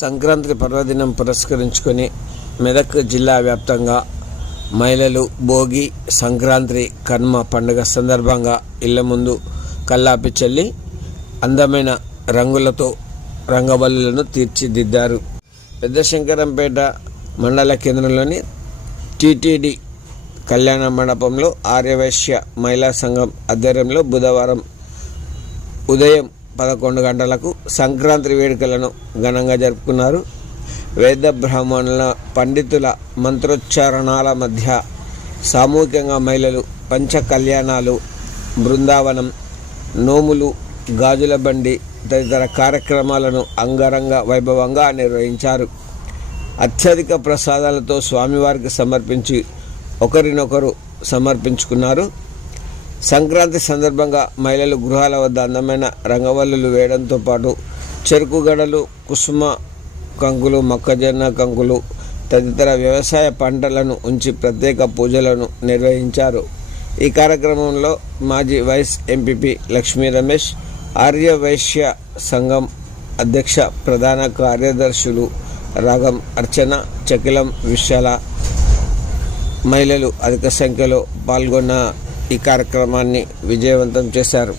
సంక్రాంతి పర్వదినం పురస్కరించుకొని మెదక్ జిల్లా వ్యాప్తంగా మహిళలు భోగి, సంక్రాంతి, కనుమ పండుగ సందర్భంగా ఇళ్ల ముందు కల్లాపి చల్లి అందమైన రంగులతో రంగవల్లులను తీర్చిదిద్దారు. పెద్దశంకరంపేట మండల కేంద్రంలోని టీటీడీ కళ్యాణ మండపంలో ఆర్యవైశ్య మహిళా సంఘం ఆధ్వర్యంలో బుధవారం ఉదయం 11 గంటలకు సంక్రాంతి వేడుకలను ఘనంగా జరుపుకున్నారు. వేద బ్రాహ్మణుల పండితుల మంత్రోచ్చారణాల మధ్య సామూహికంగా మహిళలు పంచ కళ్యాణాలు, బృందావనం, నోములు, గాజుల బండి తదితర కార్యక్రమాలను అంగరంగ వైభవంగా నిర్వహించారు. అత్యధిక ప్రసాదాలతో స్వామివారికి సమర్పించి ఒకరినొకరు సమర్పించుకున్నారు. సంక్రాంతి సందర్భంగా మహిళలు గృహాల వద్ద అందమైన రంగవల్లులు వేయడంతో పాటు చెరుకు గడలు, కుసుమ కంకులు, మొక్కజొన్న కంకులు తదితర వ్యవసాయ పంటలను ఉంచి ప్రత్యేక పూజలను నిర్వహించారు. ఈ కార్యక్రమంలో మాజీ వైస్ ఎంపీపీ లక్ష్మీ రమేష్, ఆర్య వైశ్య సంఘం అధ్యక్ష ప్రధాన కార్యదర్శులు రాగం అర్చన, చకిలం విశాల మహిళలు అధిక సంఖ్యలో పాల్గొన్న ఈ కార్యక్రమాన్ని విజయవంతం చేశారు.